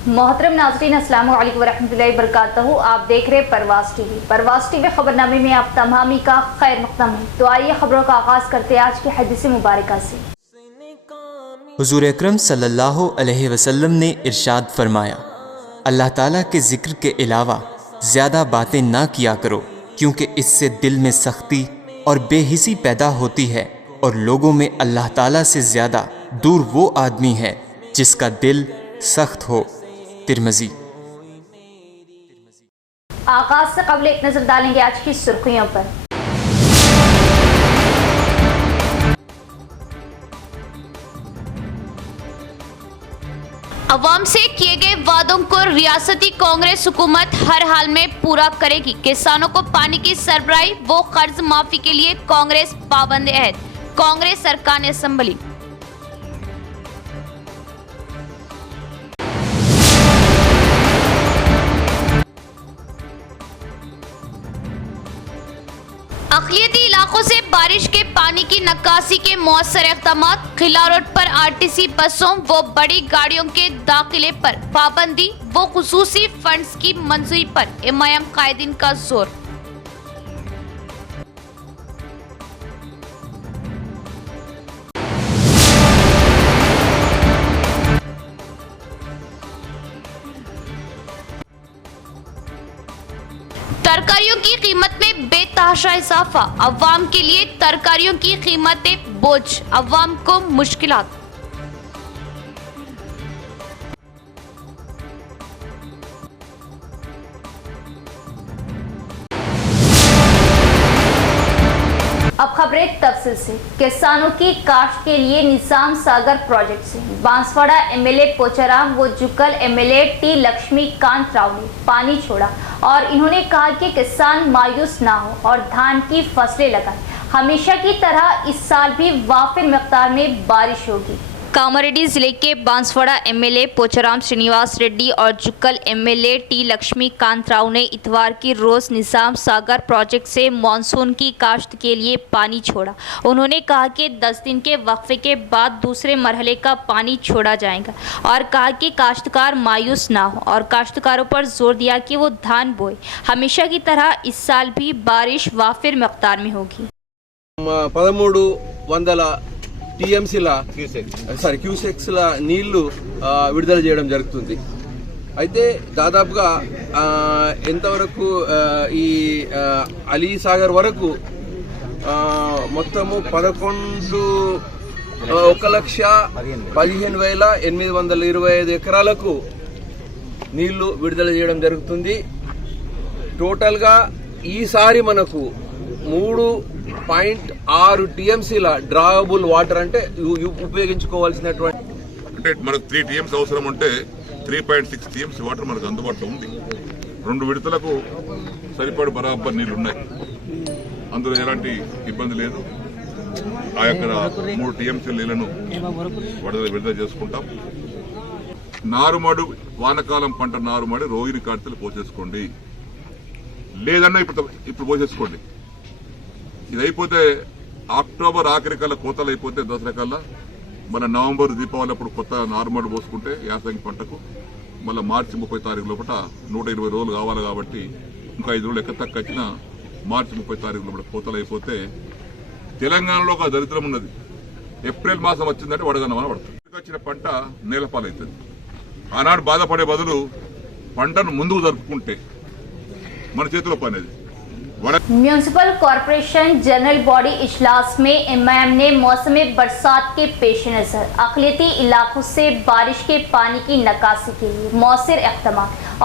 मोहतरम नाज़रीन, अस्सलामु अलैकुम वरहमतुल्लाहि वबरकातुहू। आप देख रहे परवाज़ टीवी। परवाज़ टीवी खबरनामे में आप तमामी का खैर मक़दम है। तो आइए खबरों का आगाज़ करते हैं आज की हदीस मुबारका से। हुज़ूर अकरम सल्लल्लाहु अलैहि वसल्लम ने इरशाद फरमाया, अल्लाह ताला के ज़िक्र के अलावा ज़्यादा बातें ना किया करो, क्योंकि इससे दिल में सख्ती और बेहिसी पैदा होती है और लोगों में अल्लाह ताला से ज़्यादा दूर वो आदमी है जिसका दिल सख्त हो। तिरमिज़ी। आगाज़ से कबल एक नज़र डालेंगे आज की सुर्खियों पर। अवाम से किए गए वादों को रियासती कांग्रेस हुकूमत हर हाल में पूरा करेगी। किसानों को पानी की सरबराही व कर्ज माफी के लिए कांग्रेस पाबंद अहद। कांग्रेस अरकान असम्बली। अक़लियती इलाकों से बारिश के पानी की निकासी के मौसर इक़दामात। खिला रोड पर आरटीसी बसों व बड़ी गाड़ियों के दाखिले पर पाबंदी व खुसूसी फंड्स की मंजूरी पर एमआईएम कायदीन का जोर। तरकारियों की कीमत में बेतहाशा इजाफा। अवाम के लिए तरकारियों की कीमतें बोझ, अवाम को मुश्किलात। अब खबरें तफसील से। किसानों की काश्त के लिए निजाम सागर प्रोजेक्ट से बांसवाड़ा एमएलए पोचाराम व जुक्कल एमएलए टी लक्ष्मीकांत राव ने पानी छोड़ा और इन्होंने कहा कि किसान मायूस ना हो और धान की फसलें लगाएं। हमेशा की तरह इस साल भी वाफिर मिक़दार में बारिश होगी। कामारेड्डी जिले के बांसवाड़ा एमएलए पोचाराम श्रीनिवास रेड्डी और जुक्कल एमएलए टी लक्ष्मीकांत राव ने इतवार की रोज निजाम सागर प्रोजेक्ट से मानसून की काश्त के लिए पानी छोड़ा। उन्होंने कहा कि 10 दिन के वक्फे के बाद दूसरे मरहले का पानी छोड़ा जाएगा और कहा कि काश्तकार मायूस ना हो और काश्तकारों पर जोर दिया कि वो धान बोए। हमेशा की तरह इस साल भी बारिश वाफिर मिक़दार में होगी। 1300 టీఎంసీల క్యూసెక్స్ల నీళ్లు విడుదల చేయడం జరుగుతుంది. అయితే దాదాపుగా ఎంతవరకు ఈ అలీ సాగర్ వరకు మొత్తము 1,15,825 ఎకరాలకు నీళ్లు విడుదల చేయడం జరుగుతుంది. టోటల్గా ఈసారి మనకు 3.6 టీఎంసీల డ్రావబుల్ వాటర్ అంటే ఉపయోగించుకోవాల్సినటువంటి అంటే మనకు 3 టీఎంసీ అవసరం ఉంటే 3.6 టీఎంసీ వాటర్ మనకు అందుబాటులో ఉంది. 2 విడతలకు సరిపడు బరాబర్ నీళ్లు ఉన్నాయి. అందులో ఎలాంటి ఇబ్బంది లేదు. ఆ యొక్క 3 టీఎంసీ నీళ్లను విడుదల చేసుకుంటాం. నారుమడు వానకాలం పంట నారుమడి రోహిణి కార్తెలు పోసేసుకోండి, లేదన్నా ఇప్పుడు పోసేసుకోండి. ఇది అయిపోతే అక్టోబర్ ఆఖరి కల్లా కోతలు అయిపోతే దసరా కల్లా మన నవంబర్ దీపావళి అప్పుడు కొత్త నార్మల్ పోసుకుంటే యాసంగి పంటకు మళ్ళీ మార్చి 30 తారీఖు లోపల 120 రోజులు కావాలి. కాబట్టి ఇంకా 5 రోజులు ఎక్క తక్కువ వచ్చినా మార్చి 30 తారీఖు లోపల కోతలు అయిపోతే తెలంగాణలో ఒక దరిద్రం ఉన్నది. ఏప్రిల్ మాసం వచ్చిందంటే వడగన్నమని పడుతుంది. వచ్చిన పంట నేలపాలవుతుంది. ఆనాడు బాధపడే బదులు పంటను ముందుకు జరుపుకుంటే మన చేతిలో పనేది. म्यूनिसिपल कॉरपोरेशन जनरल बॉडी इजलास में एमआईएम ने मौसम बरसात के पेश नज़र अक़लियती इलाकों से बारिश के पानी की निकासी के लिए मौसर इक़दाम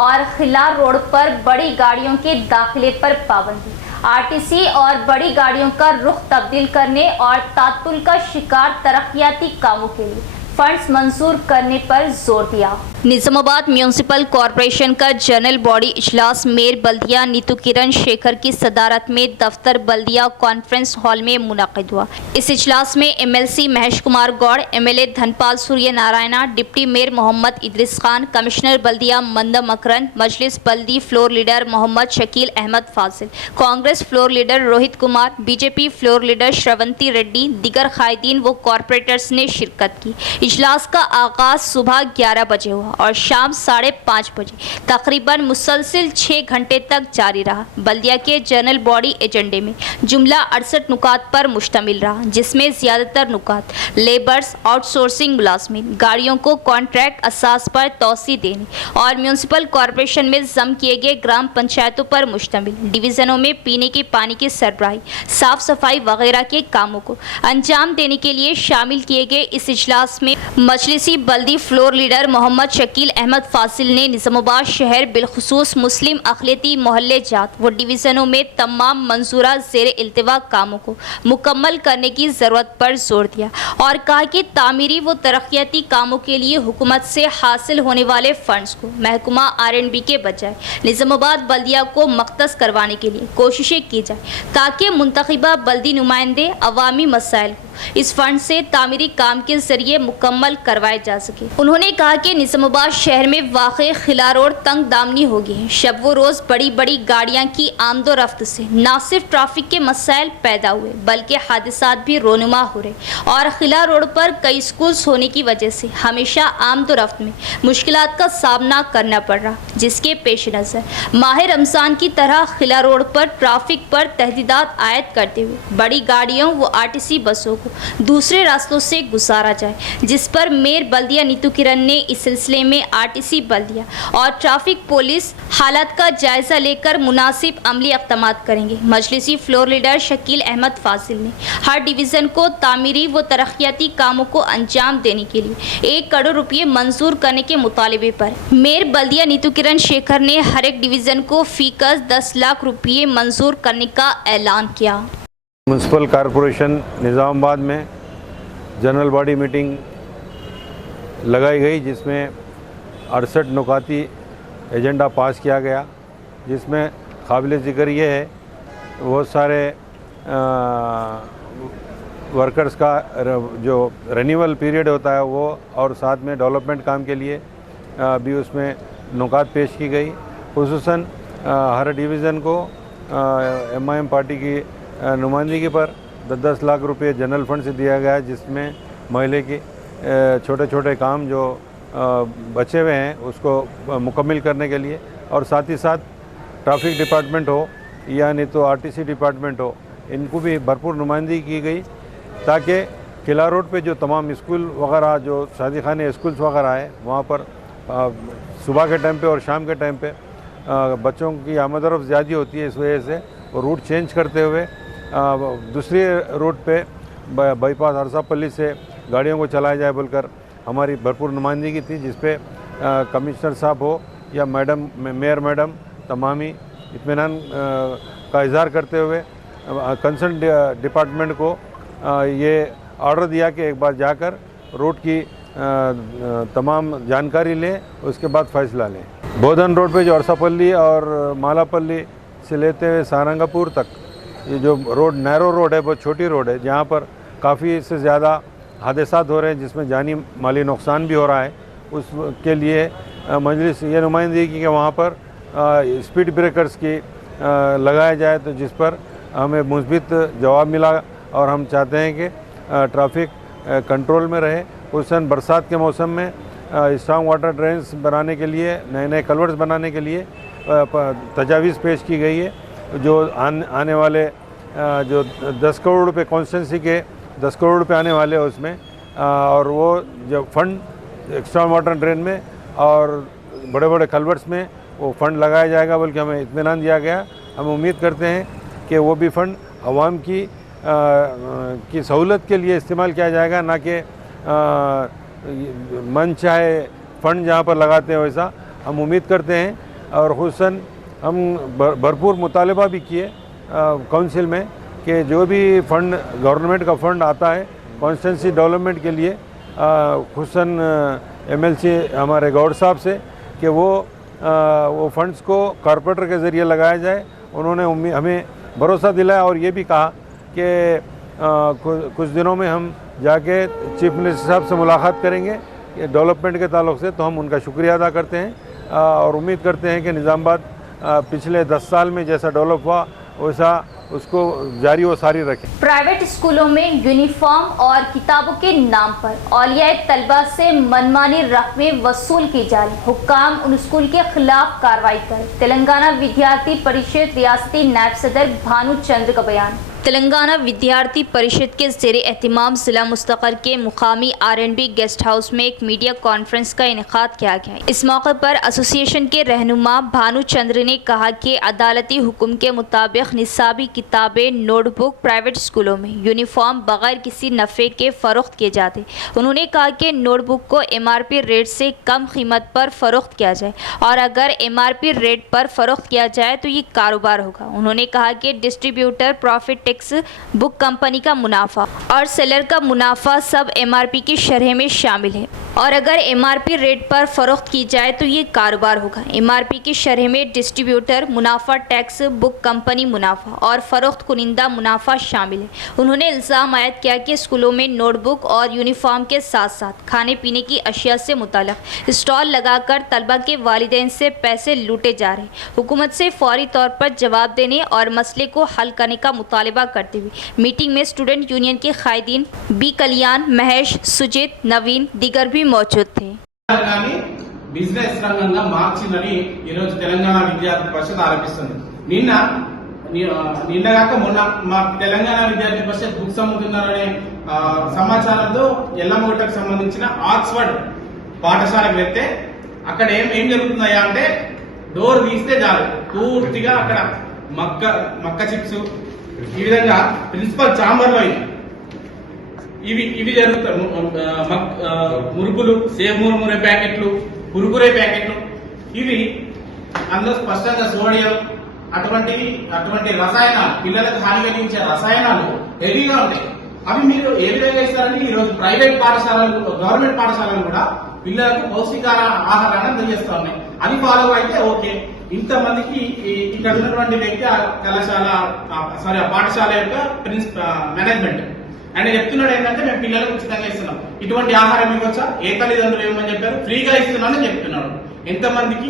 और खिला रोड पर बड़ी गाड़ियों के दाखिले पर पाबंदी, आरटीसी और बड़ी गाड़ियों का रुख तब्दील करने और तातुल का शिकार तरक्याती कामों के लिए फंड्स मंजूर करने पर जोर दिया। निजामाबाद म्यूनिसिपल कॉरपोरेशन का जनरल बॉडी इजलास मेयर बल्दिया नीतू किरण शेखर की सदारत में दफ्तर बल्दिया कॉन्फ्रेंस हॉल में मुनक़िद हुआ। इस इजलास में MLC Mahesh Kumar Goud, MLA Dhanpal Surya Narayana, deputy mayor Mohammed Idris Khan, commissioner बल्दिया मंदम अकरन, मजलिस बल्दी floor leader Mohammed Shakeel Ahmed Fazil, Congress floor leader Rohit Kumar, BJP floor leader Shravanti Reddy, दिगर कायदीन व कॉरपोरेटर्स ने शिरकत की। इजलास का आगाज सुबह 11 बजे हुआ और शाम 5:30 बजे तकरीबन मुसलसिल 6 घंटे तक जारी रहा। बल्दिया के जनरल बॉडी एजेंडे में जुमला 68 नुकात पर मुश्तमिल रहा, जिसमें ज़्यादातर नुकात लेबर्स, आउटसोर्सिंग मुलाजमीन, गाड़ियों को कॉन्ट्रैक्ट असास पर तोसी देने और म्यूनसिपल कॉरपोरेशन में जम किए गए ग्राम पंचायतों पर मुश्तमिल डिवीज़नों में पीने के पानी की सरबराही, साफ सफाई वगैरह के कामों को अंजाम देने के लिए शामिल किए गए इस इजलास में मजलिसी बल्दी फ्लोर लीडर मोहम्मद शकील अहमद फासिल ने निज़ामाबाद शहर बिलखुसूस मुस्लिम अक़लियती मोहल्ले जात व डिवीज़नों में तमाम मंजूरा ज़ेर इल्तिवा कामों को मुकम्मल करने की ज़रूरत पर जोर दिया और कहा कि तामीरी व तरक्याती कामों के लिए हुकूमत से हासिल होने वाले फंड्स को महकमा R&B के बजाय निज़ामाबाद बल्दिया को मख्तस करवाने के लिए कोशिशें की जाए ताकि मुंतखबा बल्दी नुमाइंदे अवामी मसाइल को इस फंड से तामीरी काम के जरिए मुकम्मल करवाए जा सके। उन्होंने कहा कि निज़ामाबाद शहर में वाक़े खिला रोड तंग दामनी हो गई है। शब व रोज़ बड़ी बड़ी गाड़ियाँ की आमदो रफ्त से न सिर्फ ट्रैफिक के मसाइल पैदा हुए बल्कि हादसात भी रोनुमा हो रहे और खिला रोड पर कई स्कूल्स होने की वजह से हमेशा आमदो रफ्त में मुश्किलात का सामना करना पड़ रहा, जिसके पेश नज़र माह रमज़ान की तरह खिला रोड पर ट्रैफिक पर तहदीदात आयद करते हुए बड़ी गाड़ियों व RTC बसों दूसरे रास्तों से गुजारा जाए, जिस पर मेयर बल्दिया नीतू किरण ने इस सिलसिले में RTC बल्दिया और ट्रैफिक पुलिस हालात का जायजा लेकर मुनासिब अमली इक़दामात करेंगे। मजलिसी फ्लोर लीडर शकील अहमद फासिल ने हर डिवीज़न को तामीरी व तरक्याती कामों को अंजाम देने के लिए 1 करोड़ रुपये मंजूर करने के मुतालबे पर मेयर बल्दिया नीतू किरण शेखर ने हर एक डिवीज़न को फीकस 10 लाख रुपये मंजूर करने का ऐलान किया। म्यूनसिपल कॉरपोरेशन निज़ामाबाद में जनरल बॉडी मीटिंग लगाई गई, जिसमें 68 नुकाती एजेंडा पास किया गया, जिसमें काबिल ज़िक्र ये है बहुत सारे वर्कर्स का जो रिन्यूअल पीरियड होता है वो, और साथ में डेवलपमेंट काम के लिए भी उसमें नुकात पेश की गई। खुसूसन हर डिवीज़न को MIM पार्टी की नुमाइंदगी पर 10 लाख रुपए जनरल फंड से दिया गया, जिसमें महल्ले के छोटे छोटे काम जो बचे हुए हैं उसको मुकम्मल करने के लिए, और साथ ही साथ ट्रैफिक डिपार्टमेंट हो या नहीं तो RTC डिपार्टमेंट हो, इनको भी भरपूर नुमाइंदगी की गई ताकि किला रोड पे जो तमाम स्कूल वगैरह, जो शादी खाने स्कूल्स वगैरह है, वहाँ पर सुबह के टाइम पे और शाम के टाइम पे बच्चों की आमद-ओ-रफ्त ज़्यादा होती है। इस वजह से वो रूट चेंज करते हुए दूसरी रूट पे बाईपास हरसापल्ली से गाड़ियों को चलाया जाए बोलकर हमारी भरपूर नुमाइंदगी थी, जिस पे कमिश्नर साहब हो या मैडम मेयर मैडम तमामी इत्मीनान का इजहार करते हुए कंसर्न डिपार्टमेंट को ये ऑर्डर दिया कि एक बार जाकर रोड की तमाम जानकारी लें, उसके बाद फैसला लें। बोधन रोड पे जो हरसापल्ली और मालापल्ली से लेते हुए सारंगापुर तक ये जो रोड नैरो रोड है, बहुत छोटी रोड है, जहाँ पर काफ़ी से ज़्यादा हादसात हो रहे हैं, जिसमें जानी माली नुकसान भी हो रहा है। उसके लिए मजलिस ये नुमाइंदगी की कि वहाँ पर स्पीड ब्रेकर्स की लगाया जाए, तो जिस पर हमें मुस्बित जवाब मिला और हम चाहते हैं कि ट्रैफिक कंट्रोल में रहे। खुसूसन बरसात के मौसम में स्ट्रॉन्ग वाटर ड्रेन्स बनाने के लिए, नए नए कलवर्ट्स बनाने के लिए तजावीज़ पेश की गई है, जो आने वाले जो 10 करोड़ रुपये कॉन्स्टिट्यूंसी के 10 करोड़ रुपये आने वाले हैं उसमें, और वो जो फंड स्ट्रॉन्ग वाटर ड्रेन में और बड़े बड़े कलवर्ट्स में वो फंड लगाया जाएगा, बल्कि हमें इत्मीनान दिया गया। हम उम्मीद करते हैं कि वो भी फ़ंड आवाम की सहूलत के लिए इस्तेमाल किया जाएगा, ना कि मन चाहे फ़ंड जहाँ पर लगाते हैं वैसा। हम उम्मीद करते हैं, और खुसूसन हम भरपूर मुतालबा भी किए काउंसिल में कि जो भी फ़ंड गवर्नमेंट का फ़ंड आता है कॉन्स्टिट्यूंसी डेवलपमेंट के लिए, खुसूसन MLC हमारे गौर साहब से कि वो फंड्स को कॉरपोरेटर के ज़रिए लगाया जाए। उन्होंने हमें भरोसा दिलाया और ये भी कहा कि कुछ दिनों में हम जाके चीफ मिनिस्टर साहब से मुलाकात करेंगे डेवलपमेंट के ताल्लुक़ से, तो हम उनका शुक्रिया अदा करते हैं और उम्मीद करते हैं कि निज़ामाबाद पिछले 10 साल में जैसा डेवलप हुआ वैसा उसको जारी व सारी रखें। प्राइवेट स्कूलों में यूनिफॉर्म और किताबों के नाम पर औलिया तलबा से मनमानी रकमें वसूल की जा रही, हुक्काम उन स्कूल के खिलाफ कार्रवाई कर। तेलंगाना विद्यार्थी परिषद रियासती नायब सदर भानु चंद्र का बयान। तेलंगाना विद्यार्थी परिषद के ज़ेरे एहतिमाम ज़िला मुस्तक़र के मुकामी R&B गेस्ट हाउस में एक मीडिया कॉन्फ्रेंस का इनेकाद किया गया। इस मौके पर एसोसिएशन के रहनुमा भानु चंद्र ने कहा कि अदालती हुक्म के मुताबिक निसाबी किताबें, नोटबुक प्राइवेट स्कूलों में यूनिफॉर्म बगैर किसी नफ़े के फ़रोख्त किए जाते। उन्होंने कहा कि नोटबुक को MRP रेट से कम कीमत पर फ़रोख्त किया जाए और अगर MRP रेट पर फ़रोख्त किया जाए तो ये कारोबार होगा। उन्होंने कहा कि डिस्ट्रीब्यूटर प्रॉफिट बुक कंपनी का मुनाफा और सेलर का मुनाफा सब MRP की शरह में शामिल है और अगर MRP रेट पर फरोख्त की जाए तो ये कारोबार होगा। MRP की शरह में डिस्ट्रीब्यूटर मुनाफा टैक्स, बुक कंपनी मुनाफा और फरोख्त कुनिंदा मुनाफा शामिल है। उन्होंने इल्ज़ाम आयद किया कि स्कूलों में नोटबुक और यूनिफॉर्म के साथ साथ खाने पीने की अशिया से मुताल्लिक़ स्टॉल लगाकर तलबा के वालिदैन से पैसे लूटे जा रहे। हुकूमत से फौरी तौर पर जवाब देने और मसले को हल करने का मुतालबा करते हुए मीटिंग में स्टूडेंट यूनियन के कायदीन बी कल्याण, महेश, सुजित, नवीन दीगर भी मौजूद थे। బిజినెస్ రంగంగా మార్చిందని ఈరోజు తెలంగాణ విద్యార్థి పరిషత్ ఆరోపిస్తుంది. నిన్నగాక మొన్న మా తెలంగాణ విద్యార్థి పరిషత్ బుక్స్ అమ్ముతున్నారనే సమాచారంతో ఎల్లమ్మగుట్టకు సంబంధించిన ఆక్స్ఫర్డ్ పాఠశాలకు వెళ్తే అక్కడ ఏం జరుగుతుందయ్యా అంటే డోర్ తీస్తే చాలు పూర్తిగా అక్కడ మక్క చిప్స్ ఈ విధంగా ప్రిన్సిపల్ ఛాంబర్ లో ఇవి జరుగుతాయి. మురుకులు, సేవ్ మురుమురే ప్యాకెట్లు, కురుకురే ప్యాకెట్లు, ఇవి అందులో స్పష్టంగా సోడియం అటువంటి రసాయనాలు, పిల్లలకు హాని కలిగించే రసాయనాలు హెవీగా ఉంటాయి. అవి మీరు ఏ విధంగా ఇస్తారని ఈరోజు ప్రైవేట్ పాఠశాలలు, గవర్నమెంట్ పాఠశాలలు కూడా పిల్లలకు పౌష్టికార ఆహారాన్ని అందజేస్తా ఉన్నాయి. అది ఫాలో అయితే ఓకే. ఇంతమందికి ఇక్కడ ఉన్నటువంటి వ్యక్తి ఆ పాఠశాల యొక్క మేనేజ్మెంట్ ఆయన చెప్తున్నాడు ఏంటంటే మేము పిల్లలకు ఉచితంగా ఇస్తున్నాం, ఇటువంటి ఆహారం ఇవ్వచ్చా, ఏ తల్లిదండ్రులు ఇవ్వమని చెప్పారు, ఫ్రీగా ఇస్తున్నానని చెప్తున్నాడు. ఎంతమందికి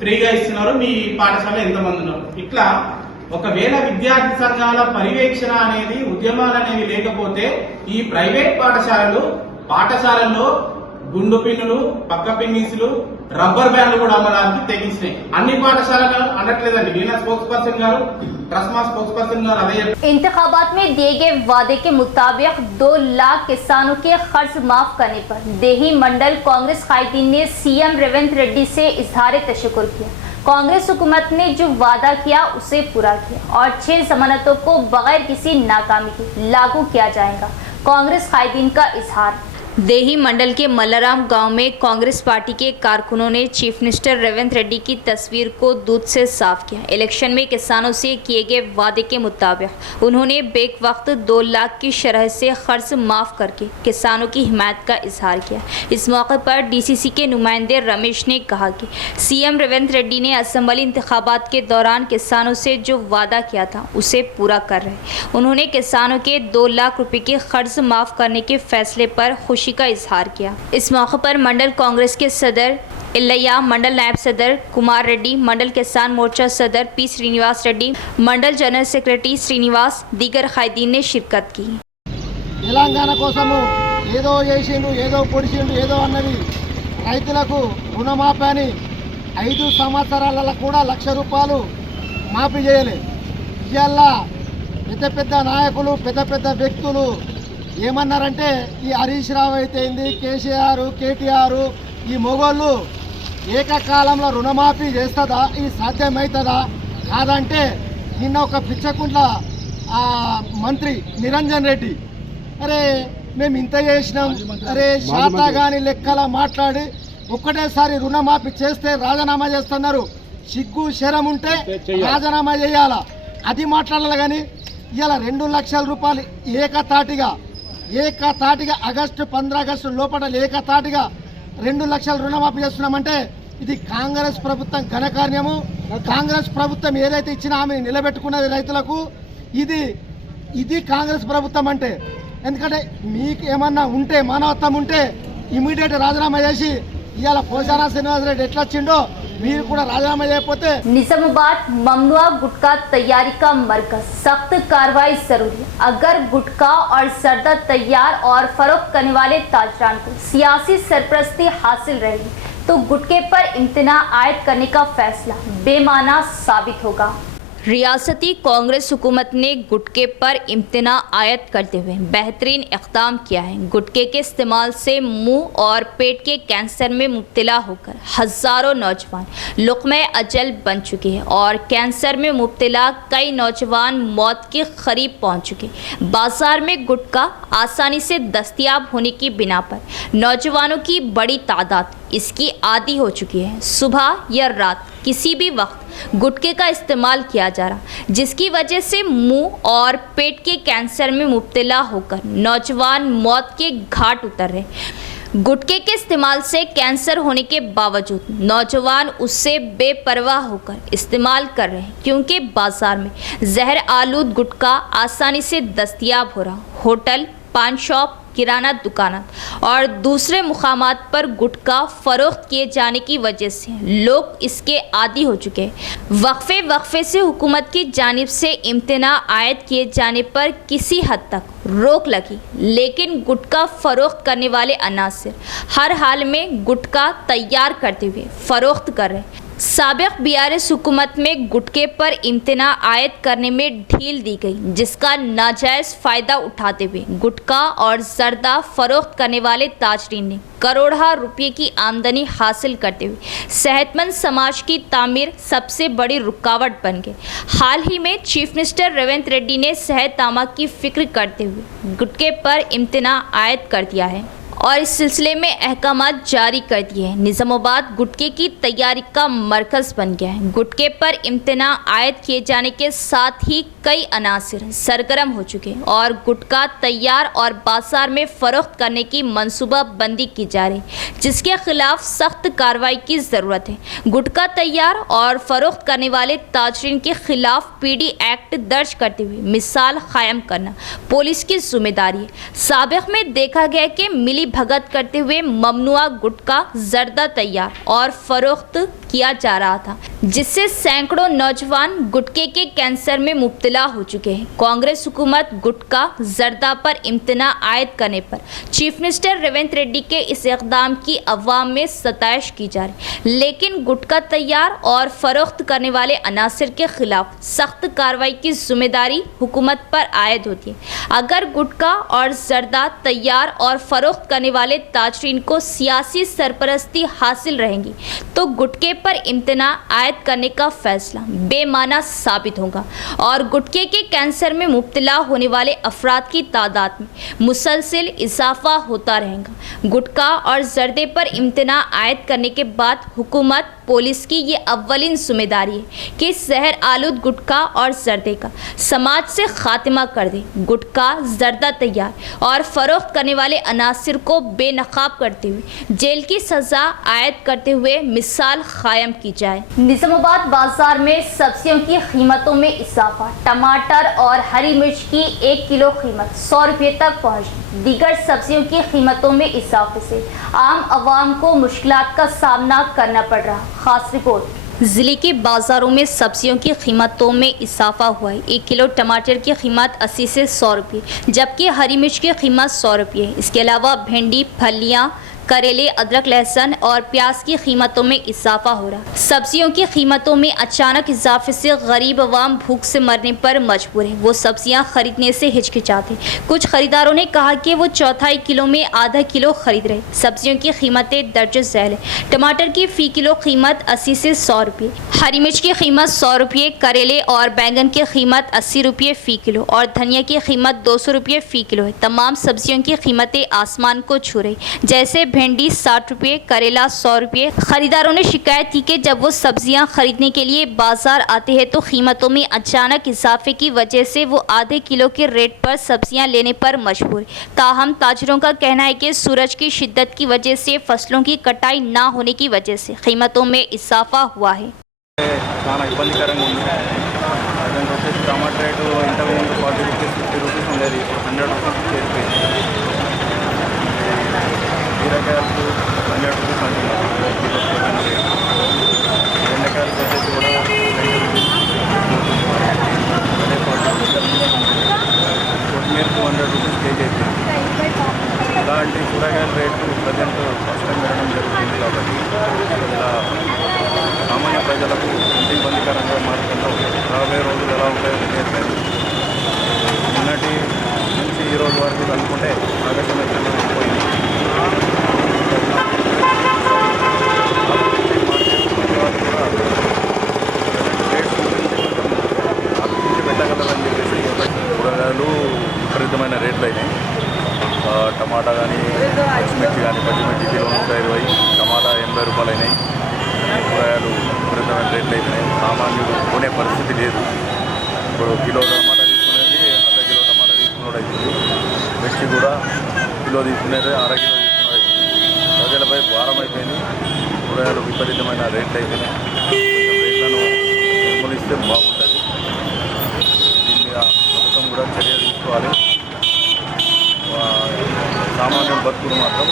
ఫ్రీగా ఇస్తున్నారు, మీ పాఠశాల ఎంతమంది ఉన్నారు? ఇట్లా ఒకవేళ విద్యార్థి సంఘాల పర్యవేక్షణ అనేది, ఉద్యమాలు అనేవి లేకపోతే ఈ ప్రైవేట్ పాఠశాలల్లో గుండు పిన్నులు, పక్క పిన్నిసులు, రబ్బర్ బ్యాండ్లు కూడా అమ్మడానికి తెగించినాయి. అన్ని పాఠశాలలు అనట్లేదండి. నేను స్పోక్స్ పర్సన్ గారు, ट्रस्मा स्पोक्स पर्सन गाరు అదే చెప్పారు. इंतखाबात में दिए गए वादे के मुताबिक 2 लाख किसानों के कर्ज माफ करने पर देही मंडल कांग्रेस कायदीन ने CM रेवंत रेड्डी से इजहार तशक्कुर किया। कांग्रेस हुकूमत ने जो वादा किया उसे पूरा किया और 6 जमानतों को बगैर किसी नाकामी के लागू किया जाएगा। कांग्रेस कायदीन का इजहार। देही मंडल के मल्लाराम गांव में कांग्रेस पार्टी के कारकुनों ने चीफ मिनिस्टर रेवंत रेड्डी की तस्वीर को दूध से साफ किया। इलेक्शन में किसानों से किए गए वादे के मुताबिक उन्होंने बेक वक्त 2 लाख की शरह से कर्ज माफ करके किसानों की हिमायत का इजहार किया। इस मौके पर DCC के नुमाइंदे रमेश ने कहा कि CM रेवंत रेड्डी ने असम्बली इंतखाबात के दौरान किसानों से जो वादा किया था उसे पूरा कर रहे। उन्होंने किसानों के 2 लाख रुपए के कर्ज माफ करने के फैसले पर खुशी का इजहार किया। इस मौके पर मंडल कांग्रेस के सदर इल्लैया, मंडल नायब सदर कुमार रेड्डी, मंडल किसान मोर्चा सदर P श्रीनिवास रेड्डी, मंडल जनरल सेक्रेटरी श्रीनिवास दीगर कायदीन ने शिरकत की। తెలంగాణ కోసము ఏదో చేసిండు, ఏదో పొడిచిండు, ఏదో అన్నది రైతులకు రుణమాఫీ అని 5 సంవత్సరాలలో కూడా 1 లక్ష రూపాయలు మాఫీ చేయలేదు. ఇవాళ పెద్ద నాయకులు, పెద్ద వ్యక్తులు ఏమన్నారంటే ఈ హరీష్ రావు అయితేంది, కేసీఆర్, కేటీఆర్ ఈ మొగోళ్ళు ఏకకాలంలో రుణమాఫీ చేస్తుందా, ఇది సాధ్యమవుతుందా కాదంటే నిన్న ఒక పిచ్చకుంట్ల మంత్రి నిరంజన్ రెడ్డి అరే మేము ఇంత చేసినాం, అరే శాతగాని లెక్కల మాట్లాడి ఒక్కటేసారి రుణమాఫీ చేస్తే రాజీనామా చేస్తున్నారు. సిగ్గు శరం ఉంటే రాజీనామా చేయాలా, అది మాట్లాడాలి. కానీ ఇవాళ 2 లక్షల రూపాయలు ఏకతాటిగా ఆగస్టు 15 ఆగస్టు లోపల ఏకతాటిగా 2 లక్షల రుణమాఫీ చేస్తున్నామంటే ఇది కాంగ్రెస్ ప్రభుత్వం ఘనకార్యము. కాంగ్రెస్ ప్రభుత్వం ఏదైతే ఇచ్చిన హామీని నిలబెట్టుకున్నది రైతులకు, ఇది కాంగ్రెస్ ప్రభుత్వం అంటే. ఎందుకంటే మీకు ఏమన్నా ఉంటే, మానవత్వం ఉంటే ఇమీడియట్ రాజీనామా చేసి ఇవాళ పోచారం శ్రీనివాసరెడ్డి ఎట్లా వచ్చిండో మీరు కూడా రాజీనామా చేయకపోతే निजामाबाद ममनुआ गुटखा तैयारी का मरकज, सख्त कार्रवाई जरूरी। अगर गुटखा और जर्दा तैयार और फरोख्त करने वाले ताजरान को सियासी सरपरस्ती हासिल रहेगी तो गुटखे पर इम्तना आयद करने का फैसला बेमाना साबित होगा। रियासती कांग्रेस हुकूमत ने गुटखे पर इम्तना आयद करते हुए बेहतरीन इक़दाम किया है। गुटखे के इस्तेमाल से मुंह और पेट के कैंसर में मुब्तला होकर हज़ारों नौजवान लुक़्मे अजल बन चुके हैं और कैंसर में मुब्तला कई नौजवान मौत के करीब पहुंच चुके। बाज़ार में गुटखा आसानी से दस्तयाब होने की बिना पर नौजवानों की बड़ी तादाद इसकी आदी हो चुकी है। सुबह या रात किसी भी वक्त गुटखे का इस्तेमाल किया जा रहा, जिसकी वजह से मुंह और पेट के कैंसर में मुब्तला होकर नौजवान मौत के घाट उतर रहे। गुटखे के इस्तेमाल से कैंसर होने के बावजूद नौजवान उससे बेपरवाह होकर इस्तेमाल कर रहे हैं, क्योंकि बाज़ार में जहर आलूद गुटखा आसानी से दस्तयाब हो रहा। होटल, पान शॉप, किराना दुकानात और दूसरे मुकामात पर गुटखा फ़रोख्त किए जाने की वजह से लोग इसके आदी हो चुके हैं। वक्फे से हुकूमत की जानिब से इम्तना आयद किए जाने पर किसी हद तक रोक लगी, लेकिन गुटखा फ़रोख्त करने वाले अनासिर हर हाल में गुटखा तैयार करते हुए फ़रोख्त कर रहे हैं। साबिक़ BRS हुकूमत में गुटखे पर इम्तना आयद करने में ढील दी गई, जिसका नाजायज़ फ़ायदा उठाते हुए गुटखा और जर्दा फ़रोख्त करने वाले ताजरीन ने करोड़ों रुपये की आमदनी हासिल करते हुए सेहतमंद समाज की तामीर सबसे बड़ी रुकावट बन गए। हाल ही में चीफ मिनिस्टर रेवंत रेड्डी ने सेहत तामा की फ़िक्र करते हुए गुटखे पर इम्तना आयद कर दिया है और इस सिलसिले में अहकामात जारी कर दिए हैं। निज़ामाबाद गुटखे की तैयारी का मरकज़ बन गया है। गुटखे पर इम्तना आयद किए जाने के साथ ही कई अनासिर सरगर्म हो चुके हैं और गुटखा तैयार और बाज़ार में फ़रोख्त करने की मनसूबा बंदी की जा रही, जिसके खिलाफ सख्त कार्रवाई की ज़रूरत है। गुटखा तैयार और फ़रोख्त करने वाले ताजरीन के खिलाफ PD एक्ट दर्ज करते हुए मिसाल कायम करना पुलिस की जिम्मेदारी है। साबिक़ में देखा गया कि मिली भगत करते हुए ममनुआ गुटखा जर्दा तैयार और फरोख्त किया जा रहा था, जिससे सैकड़ों नौजवान गुटखे के कैंसर में मुब्तला हो चुके हैं। कांग्रेस हुकूमत गुटखा जर्दा पर इम्तना आयद करने पर चीफ मिनिस्टर रेवंत रेड्डी के इस इक़दाम की अवाम में सताइश की जा रही, लेकिन गुटखा तैयार और फरोख्त करने वाले अनासिर के खिलाफ सख्त कार्रवाई की जिम्मेदारी हुकूमत पर आयद होती है। अगर गुटखा और जर्दा तैयार और फरोख्त करने वाले ताजरीन को सियासी सरपरस्ती हासिल रहेंगी तो गुटखे पर इम्तना आयद करने का फैसला बेमाना साबित होगा और गुटखे के कैंसर में मुब्तला होने वाले अफराद की तादाद में मुसलसिल इजाफा होता रहेगा। गुटखा और जर्दे पर इम्तना आयद करने के बाद हुकूमत पुलिस की ये अव्वलिन जिम्मेदारी है कि जहर आलूद गुटखा और जर्दे का समाज से खात्मा कर दे। गुटखा जर्दा तैयार और फरोख्त करने वाले अनासिर को बेनकाब करते हुए जेल की सज़ा आयद करते हुए मिसाल कायम की जाए। निजामाबाद बाजार में सब्जियों की कीमतों में इजाफा। टमाटर और हरी मिर्च की 1 किलो कीमत 100 रुपये तक पहुँच। दीगर सब्जियों की कीमतों में इजाफे से आम आवाम को मुश्किलात का सामना करना पड़ रहा। खास रिपोर्ट। ज़िले के बाज़ारों में सब्जियों की कीमतों में इजाफा हुआ है। 1 किलो टमाटर की कीमत 80 से 100 रुपये, जबकि हरी मिर्च की कीमत 100 रुपये है। इसके अलावा भिंडी, फलियाँ, करेले, अदरक, लहसुन और प्याज की कीमतों में इजाफा हो रहा। सब्जियों की कीमतों में अचानक इजाफे से गरीब अवाम भूख से मरने पर मजबूर है। वो सब्जियां खरीदने से हिचकिचाते। कुछ खरीदारों ने कहा कि वो चौथाई किलो में आधा किलो खरीद रहे। सब्जियों की कीमतें दर्ज झैल है। टमाटर की फी किलो कीमत 80 से 100 रुपये, हरी मिर्च की कीमत 100 रुपये, करेले और बैंगन की कीमत 80 रुपये फ़ी किलो और धनिया की कीमत 200 रुपये फ़ी किलो है। तमाम सब्जियों की कीमतें आसमान को छू रही, जैसे भिंडी 60 रुपये, करेला 100 रुपये। खरीदारों ने शिकायत की कि जब वो सब्जियां खरीदने के लिए बाजार आते हैं तो कीमतों में अचानक इजाफे की वजह से वो आधे किलो के रेट पर सब्जियां लेने पर मजबूर। ताहम ताजरों का कहना है कि सूरज की शिद्दत की वजह से फसलों की कटाई ना होने की वजह से कीमतों में इजाफा हुआ है। చాలా ఇబ్బందికరంగా ఉంది. దానికి వచ్చేసి టమాటా రేటు ఇంతకుముందు 40 రూపీస్ 50 రూపీస్ ఉండేది, ఇప్పుడు 100 రూపీస్ చేరిపోయింది. బీరకాయలకు 100 రూపీస్ అంటున్నారు కిలో. సామాన్య ప్రజలకు ఎంత ఇబ్బందికరంగా మారుతుందో రాబోయే రోజులు ఎలా ఉంటాయో తెలియట్లేదు. నిన్నటి నుంచి ఈ రోజు వరకు కలుపుకుంటే ఆకాశంలో పోయింది. పెట్టగలరని చెప్పేసి కూరగాయలు విపరీతమైన రేట్లు అయినాయి. టమాటా కానీ పచ్చిమిర్చి కిలో 120, టమాటా 80 రూపాయలు అయినాయి. కూరగాయలు విపరీతమైన రేట్లు అయిపోయినాయి. సామాన్యుడు కొనే పరిస్థితి లేదు. ఇప్పుడు కిలో టమాటా తీసుకునేది అర్ధ కిలో టమాటా తీసుకున్నాడు అవుతుంది. మిర్చి కూడా కిలో తీసుకునేది అర కిలో తీసుకున్నాడు అవుతుంది. ప్రజలపై భారం అయిపోయింది. కూరగాయలు విపరీతమైన రేట్లు అయిపోయినాయి. రేట్లను నిర్మూలిస్తే బాగుంటుంది. దీని మీద ప్రభుత్వం కూడా చర్య తీసుకోవాలి. सामान्य बदकुल मातम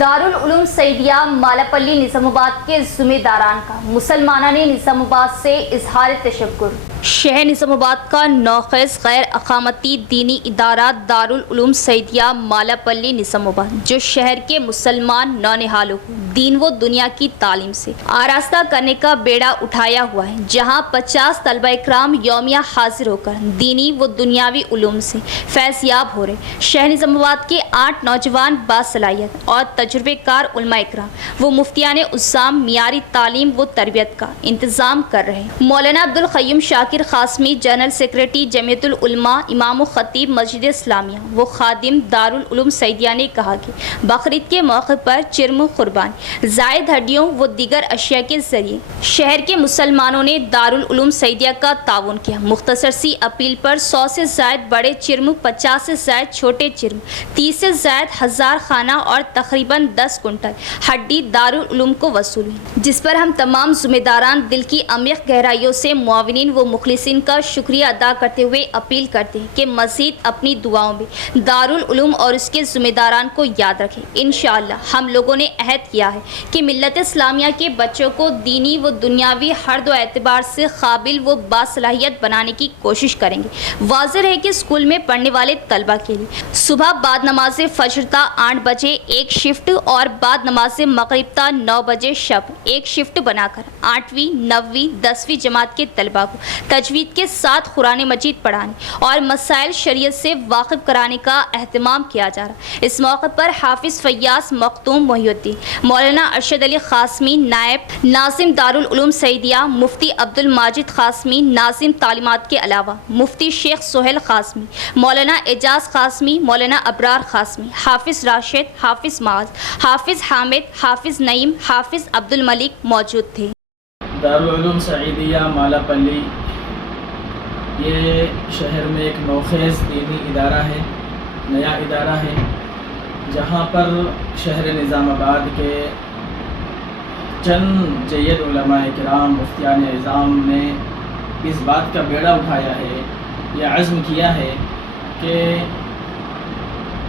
दारुल उलूम सईदिया मालापल्ली निजामाबाद के जिम्मेदारान का मुसलमाना ने निजामाबाद से इजहार तशक्कुर। शहर निजामाबाद का नौखेज गैर अकामती दीनी इदारा दारुल उलूम सईदिया मालापल्ली निजामाबाद, जो शहर के मुसलमान नौनिहालों को दीन व दुनिया की तालीम से आरास्ता करने का बेड़ा उठाया हुआ है, जहां 50 तलबा इकराम यौमिया हाजिर होकर दीनी व दुनियावी उलूम से फैज़याब हो रहे। शहर निजामाबाद के 8 नौजवान बासलाहियत और तजुर्बेकार उलमा इकराम वो मुफ्तियान उस्साम मियारी तालीम व तरबियत का इंतज़ाम कर रहे हैं। मौलाना अब्दुल क़य्यूम शाकिर क़ासमी, जनरल सेक्रेटरी जमीयतुल उलमा इमाम ख़तीब मस्जिद इस्लामिया व खादिम दारुल उलूम सईदिया ने कहा कि बकरीद के मौके पर चिरम कुर्बानी, जायद हड्डियों व दीगर अशिया के जरिए शहर के मुसलमानों ने दारुल उलूम सईदिया का ताउन किया। मुख्तसर सी अपील पर 100 से जायद बड़े चिरम, 50 से जायद छोटे चिरम, 30 से जायद 1000 खाना और तकरीबन 10 कुंटल हड्डी दारुल उलूम को वसूल हुई, जिस पर हम तमाम जिम्मेदारान दिल की अमीर गहराइयों से मुआविनीन व मुखलिसीन का शुक्रिया अदा करते हुए अपील करते हैं कि मज़ीद अपनी दुआओं में दारुल उलूम और उसके जिम्मेदारान को याद रखें। इंशाअल्लाह हम लोगों ने अहद किया है कि मिल्लत इस्लामिया के बच्चों को दीनी व दुनियावी हर दो एतबार से काबिल व बासलाहियत बनाने की कोशिश करेंगे। वाज़ेह है कि स्कूल में पढ़ने वाले तलबा के लिए सुबह बाद नमाज फजर ता 8 बजे एक शिफ्ट और बाद नमाज मगरिब ता 9 बजे शब एक शिफ्ट बनाकर 8वीं, 9वीं, 10वीं जमात के तलबा को तजवीद के साथ कुरान मजीद पढ़ाने और मसाइल शरीयत से वाकिफ कराने का अहतमाम किया जा रहा। इस मौके पर हाफिज़ फैयाज मखतूम मोहिउद्दीन, मौलाना अरशद अली क़ासमी नायब नाज़िम दारुल उलूम सईदिया, मुफ्ती अब्दुल माजिद क़ासमी नाज़िम तालीमात के अलावा मुफ्ती शेख सोहेल क़ासमी, मौलाना एजाज क़ासमी, मौलाना अबरार क़ासमी, हाफिज़ राशिद, हाफिज़ माज, हाफिज़ हामिद, हाफिज़ नईम, हाफिज़ अब्दुल मलिक मौजूद थे। दारुल उलूम सईदिया मालापल्ली ये शहर में एक नौखेज़ दीनी इदारा है, नया इदारा है, जहाँ पर शहर निज़ामाबाद के चंद जय्यद उलमाए किराम मुफ्तियान इज़ाम ने इस बात का बेड़ा उठाया है, यह अज़्म किया है कि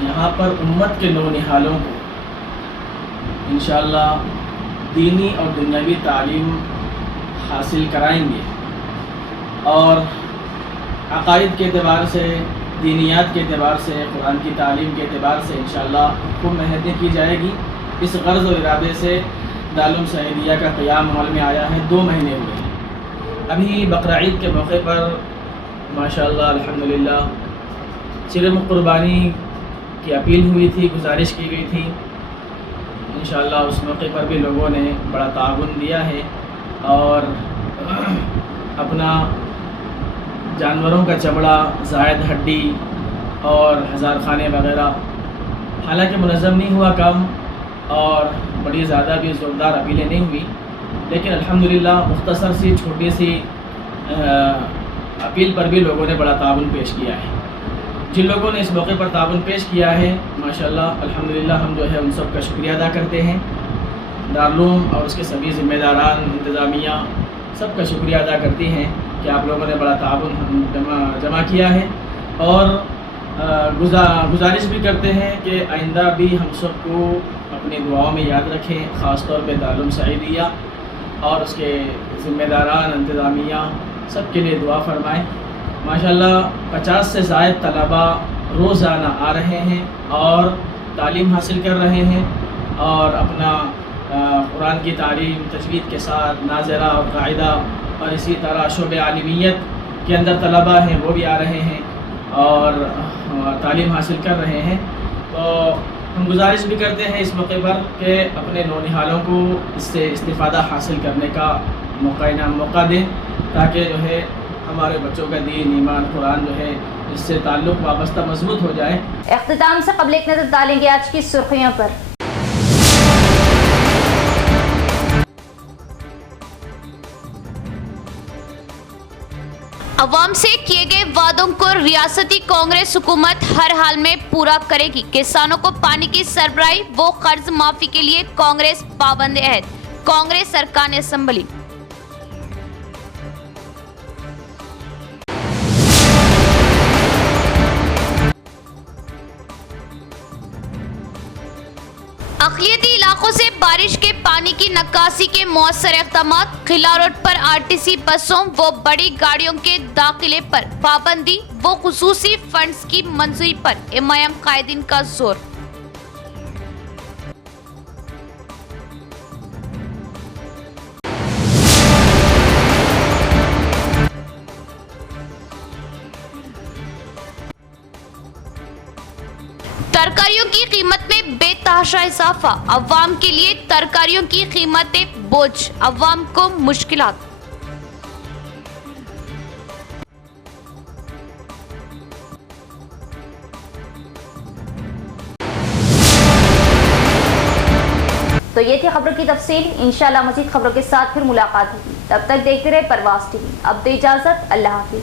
यहाँ पर उम्मत के नौनिहालों को इंशाअल्लाह दीनी और दुनियावी तालीम हासिल कराएंगे और अक़ाइद के एतबार से, दीनियात के एतबार से, कुरान की तालीम के एतबार से इंशाअल्लाह खूब मेहनतें की जाएगी। इस गर्ज़ और इरादे से दारुल उलूम सईदिया का क़याम अमल में आया है। 2 महीने हुए हैं। अभी बकरा ईद के मौके पर माशाअल्लाह अल्हम्दुलिल्लाह चिरम कुर्बानी की अपील हुई थी, गुजारिश की गई थी। इंशाअल्लाह उस मौके पर भी लोगों ने बड़ा ताउन दिया है और अपना जानवरों का चमड़ा, जायद हड्डी और 1000 खाने वगैरह, हालांकि मुनज़्ज़म नहीं हुआ काम और बड़ी ज़्यादा भी ज़ोरदार अपीलें नहीं हुई, लेकिन अल्हम्दुलिल्लाह मुख्तसर सी छोटी सी अपील पर भी लोगों ने बड़ा ताउन पेश किया है। जिन लोगों ने इस मौके पर ताउन पेश किया है माशाअल्लाह अल्हम्दुलिल्लाह हम जो है उन सब का शुक्रिया अदा करते हैं। दारुल उलूम और उसके सभी ज़िम्मेदारान, इंतज़ामिया सब का शुक्रिया अदा करती हैं कि आप लोगों ने बड़ा ताउन जमा किया है और गुजारिश भी करते हैं कि आइंदा भी हम सबको अपनी दुआओं में याद रखें, ख़ास तौर पे दारुल उलूम सईदिया और उसके ज़िम्मेदारान, इंतज़ामिया सब के लिए दुआ फरमाएँ। माशाअल्लाह 50 से ज़ायद तलबा रोज़ाना आ रहे हैं और तालीम हासिल कर रहे हैं और अपना قرآن کی تعلیم تجوید کے ساتھ ناظرہ اور قاعدہ اور اسی طرح شعبہ عالمیت کے اندر طلباء ہیں وہ بھی آ رہے ہیں اور تعلیم حاصل کر رہے ہیں. تو ہم گزارش بھی کرتے ہیں اس موقع پر کہ اپنے نونہالوں کو اس سے استفادہ حاصل کرنے کا موقع دیں تاکہ جو ہے ہمارے بچوں کا دین ایمان قرآن جو ہے اس سے تعلق وابستہ مضبوط ہو جائے. اختتام سے قبل ایک نظر ڈالیں گے آج کی سرخیوں پر. عوام سے کیے گئے وعدوں کو ریاستی کانگریس حکومت ہر حال میں پورا کرے گی. کسانوں کو پانی کی سربراہی و قرض معافی کے لیے کانگریس پابند عہد. کانگریس ارکان اسمبلی. اقلیتی علاقوں سے بارش کے پانی کی نکاسی کے مؤثر اقدامات. قلعہ روڈ پر آرٹیسی بسوں و بڑی گاڑیوں کے داخلے پر پابندی و خصوصی فنڈز کی منظوری پر MIM قائدین کا زور. ترکاریوں کی قیمت میں بے تحاشا اضافہ. عوام کے لیے ترکاریوں کی قیمتیں بوجھ, عوام کو مشکلات. تو یہ تھی خبروں کی تفصیل. انشاءاللہ مزید خبروں کے ساتھ پھر ملاقات ہوگی. تب تک دیکھتے رہے پرواز ٹی وی. اب دے اجازت. اللہ حافظ.